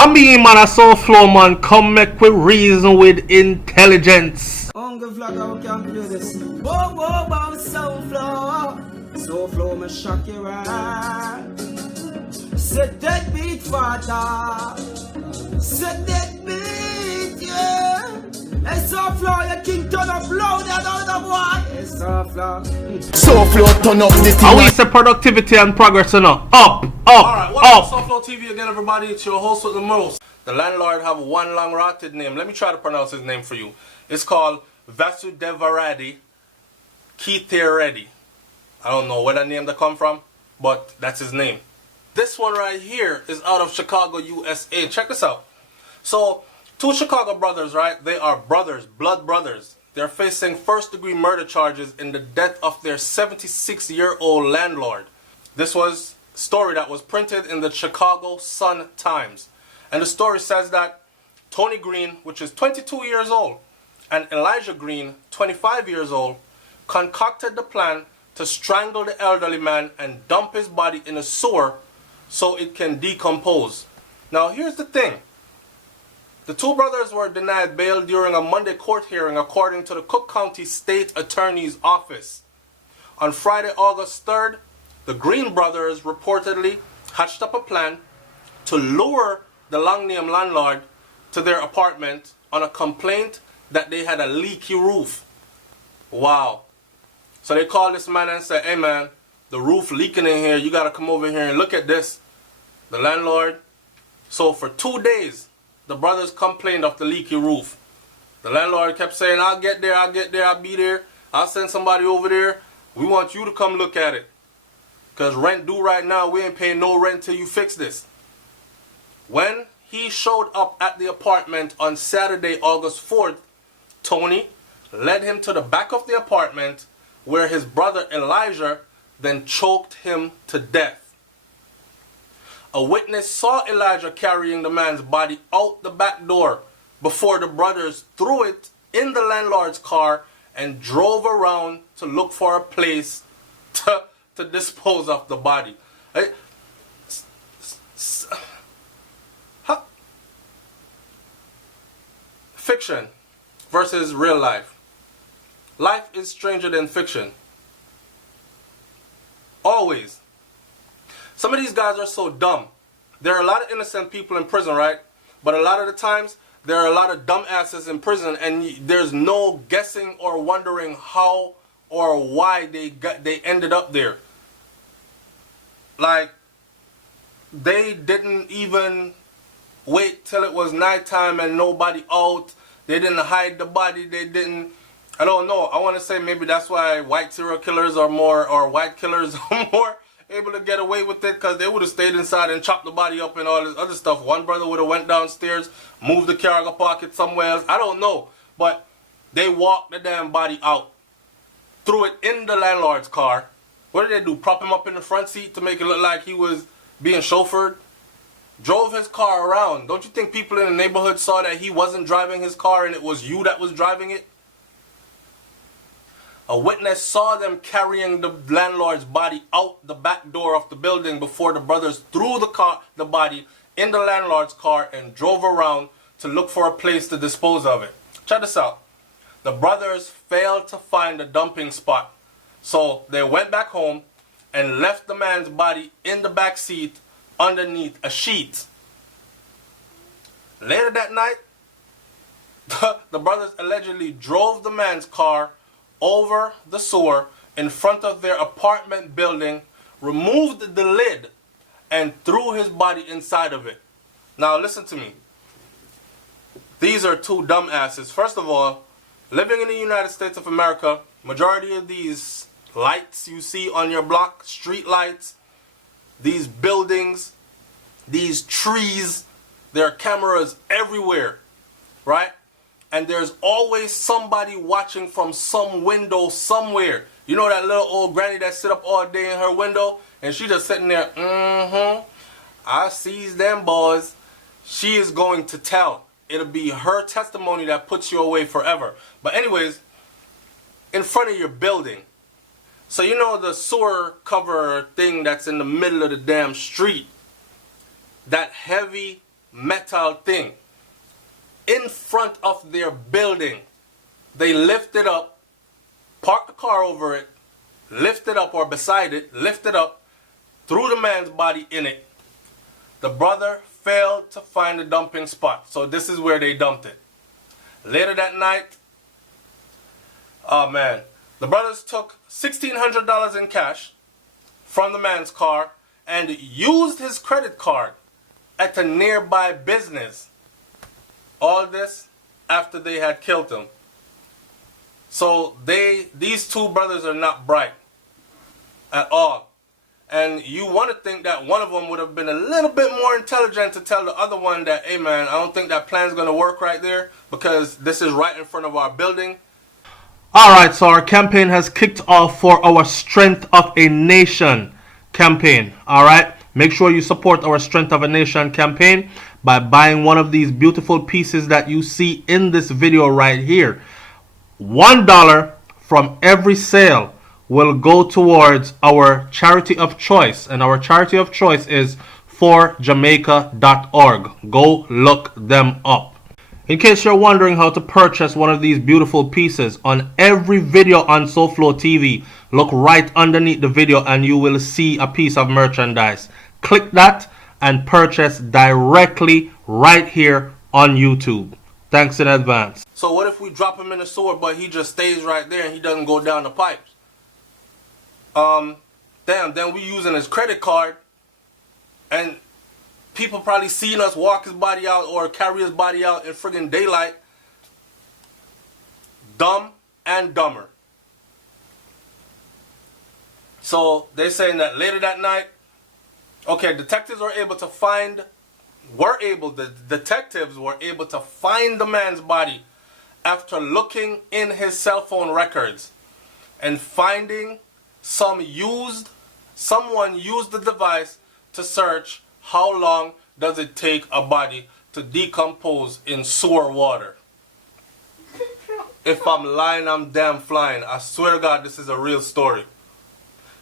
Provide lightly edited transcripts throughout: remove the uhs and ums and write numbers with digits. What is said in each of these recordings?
I mean, man, a SouFLo, man, come make we reason with intelligence. Uncle Vlogger, we can play this. Whoa, whoa, whoa, SouFLo. SouFLo, me shock you right. Set that beat, father. Set that beat, yeah. Hey, SouFLo, your king turn up loud, that other boy. Hey, SouFLo turn up the thing. I we say productivity and progress, you know. Up, Alright, welcome up. to SouFLoTV again, everybody. It's your host with the most. The landlord have one long rotted name. Let me try to pronounce his name for you. It's called Vasudevaradi Keithireddy. I don't know where that name that come from, but that's his name. This one right here is out of Chicago, USA. Check this out. So, two Chicago brothers, right? They are brothers, blood brothers. They're facing first-degree murder charges in the death of their 76-year-old landlord. This was a story that was printed in the Chicago Sun-Times. And the story says that Tony Green, which is 22 years old, and Elijah Green, 25 years old, concocted the plan to strangle the elderly man and dump his body in a sewer so it can decompose. Now here's the thing. The two brothers were denied bail during a Monday court hearing according to the Cook County State Attorney's Office. On Friday, August 3rd, the Green brothers reportedly hatched up a plan to lure the long-name landlord to their apartment on a complaint that they had a leaky roof. Wow. So they called this man and said, hey man, the roof leaking in here, you gotta come over here and look at this. The landlord. So for 2 days, the brothers complained of the leaky roof. The landlord kept saying, I'll get there, I'll be there. I'll send somebody over there. We want you to come look at it. Because rent due right now, we ain't paying no rent till you fix this. When he showed up at the apartment on Saturday, August 4th, Tony led him to the back of the apartment where his brother Elijah then choked him to death. A witness saw Elijah carrying the man's body out the back door before the brothers threw it in the landlord's car and drove around to look for a place to dispose of the body. Fiction versus real life. Life is stranger than fiction. Always. Some of these guys are so dumb. There are a lot of innocent people in prison, right? But a lot of the times, there are a lot of dumbasses in prison, and there's no guessing or wondering how or why they ended up there. Like, they didn't even wait till it was nighttime and nobody out. They didn't hide the body. They didn't, I don't know. I want to say maybe that's why white serial killers are more, or white killers are more able to get away with it, because they would have stayed inside and chopped the body up and all this other stuff. One brother would have went downstairs, moved the cargo pocket somewhere else. I don't know. But they walked the damn body out, threw it in the landlord's car. What did they do? Prop him up in the front seat to make it look like he was being chauffeured? Drove his car around. Don't you think people in the neighborhood saw that he wasn't driving his car and it was you that was driving it? A witness saw them carrying the landlord's body out the back door of the building before the brothers threw the body in the landlord's car and drove around to look for a place to dispose of it. Check this out. The brothers failed to find a dumping spot, so they went back home and left the man's body in the back seat underneath a sheet. Later that night, the brothers allegedly drove the man's car over the sewer in front of their apartment building, removed the lid, and threw his body inside of it. Now listen to me. These are two dumbasses. First of all, living in the United States of America, majority of these lights you see on your block, street lights, these buildings, these trees, there are cameras everywhere, right? And there's always somebody watching from some window somewhere. You know that little old granny that sit up all day in her window and she just sitting there, I sees them boys. She is going to tell. It'll be her testimony that puts you away forever. But anyways, in front of your building. So you know the sewer cover thing that's in the middle of the damn street? That heavy metal thing in front of their building. They lift it up, park the car over it, lift it up or beside it, lift it up, threw the man's body in it. The brother failed to find the dumping spot, so this is where they dumped it. Later that night, oh man, the brothers took $1,600 in cash from the man's car and used his credit card at a nearby business. All this after they had killed him. So these two brothers are not bright at all. And you want to think that one of them would have been a little bit more intelligent to tell the other one that, hey man, I don't think that plan's going to work right there because this is right in front of our building. Alright, so our campaign has kicked off for our Strength of a Nation campaign. Alright, make sure you support our Strength of a Nation campaign by buying one of these beautiful pieces that you see in this video right here. $1 from every sale will go towards our charity of choice, and our charity of choice is forjamaica.org. Go look them up. In case you're wondering how to purchase one of these beautiful pieces, on every video on SouFLoTV, look right underneath the video and you will see a piece of merchandise. Click that and purchase directly right here on YouTube. Thanks in advance. So what if we drop him in the sewer but he just stays right there and he doesn't go down the pipes? Then we using his credit card and people probably seeing us walk his body out or carry his body out in friggin' daylight. Dumb and dumber. So they're saying that later that night, okay, the detectives were able to find the man's body after looking in his cell phone records and finding someone used the device to search how long does it take a body to decompose in sewer water. If I'm lying, I'm damn flying. I swear to God, this is a real story.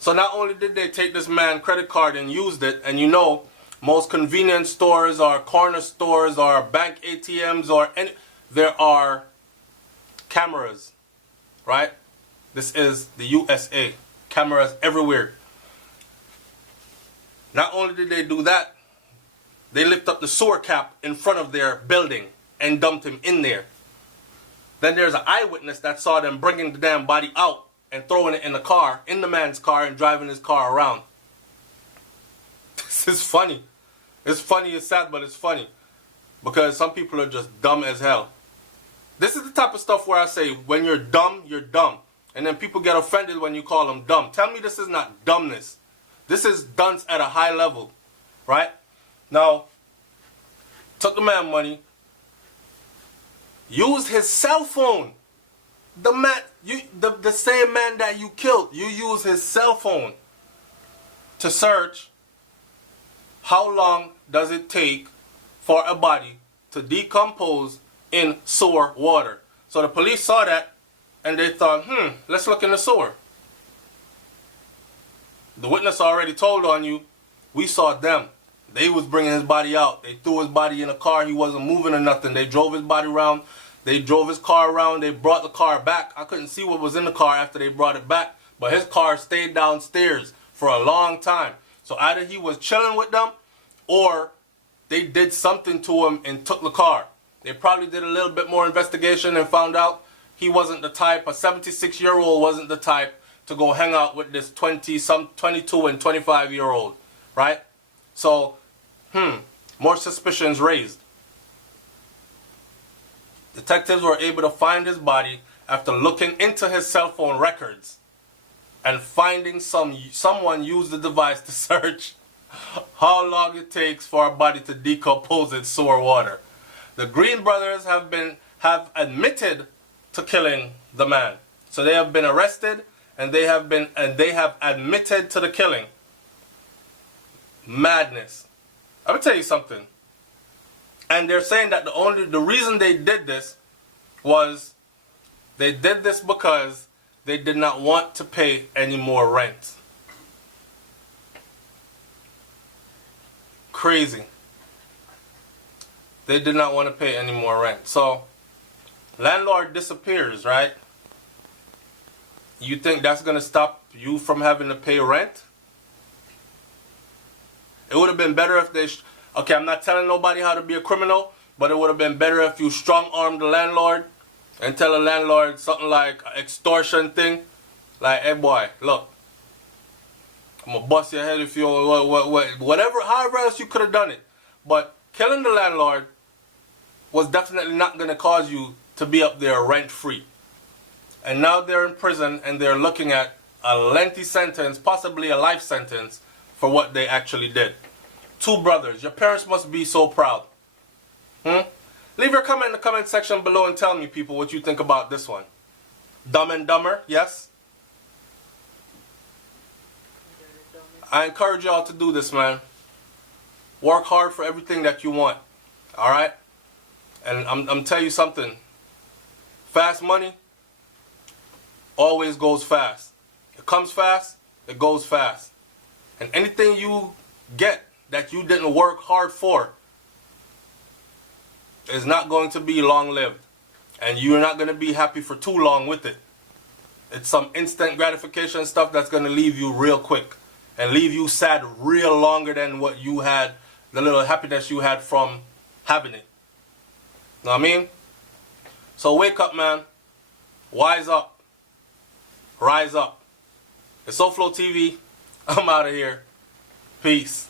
So not only did they take this man's credit card and used it, and you know, most convenience stores or corner stores or bank ATMs or there are cameras, right? This is the USA. Cameras everywhere. Not only did they do that, they lift up the sewer cap in front of their building and dumped him in there. Then there's an eyewitness that saw them bringing the damn body out and throwing it in the car, in the man's car, and driving his car around. This is funny. It's funny, it's sad, but it's funny. Because some people are just dumb as hell. This is the type of stuff where I say, when you're dumb, you're dumb. And then people get offended when you call them dumb. Tell me this is not dumbness. This is dunce at a high level. Right? Now, took the man money. Used his cell phone. The same man that you killed, you use his cell phone to search how long does it take for a body to decompose in sewer water. So the police saw that and they thought, let's look in the sewer. The witness already told on you, we saw them. They was bringing his body out. They threw his body in a car. He wasn't moving or nothing. They drove his body around. They drove his car around. They brought the car back. I couldn't see what was in the car after they brought it back. But his car stayed downstairs for a long time. So either he was chilling with them or they did something to him and took the car. They probably did a little bit more investigation and found out he wasn't the type, a 76-year-old wasn't the type to go hang out with this 22 and 25-year-old, right? So, more suspicions raised. Detectives were able to find his body after looking into his cell phone records and finding someone used the device to search how long it takes for a body to decompose in sewer water. The Green brothers have admitted to killing the man. So they have been arrested and they have admitted to the killing. Madness. I will tell you something. And they're saying that the reason they did this was they did this because they did not want to pay any more rent. Crazy. they did not want to pay any more rent. So, landlord disappears, right? You think that's going to stop you from having to pay rent? It would have been better if they... Okay, I'm not telling nobody how to be a criminal, but it would have been better if you strong-armed the landlord and tell the landlord something like extortion thing. Like, hey boy, look, I'm going to bust your head if you... Whatever, however else you could have done it. But killing the landlord was definitely not going to cause you to be up there rent-free. And now they're in prison and they're looking at a lengthy sentence, possibly a life sentence, for what they actually did. Two brothers. Your parents must be so proud. Leave your comment in the comment section below and tell me, people, what you think about this one. Dumb and Dumber, yes? I encourage y'all to do this, man. Work hard for everything that you want. Alright? And I'm telling you something. Fast money always goes fast. It comes fast, it goes fast. And anything you get that you didn't work hard for is not going to be long-lived. And you're not going to be happy for too long with it. It's some instant gratification stuff that's going to leave you real quick. And leave you sad real longer than what you had, the little happiness you had from having it. Know what I mean? So wake up, man. Wise up. Rise up. It's SouFLoTV. I'm out of here. Peace.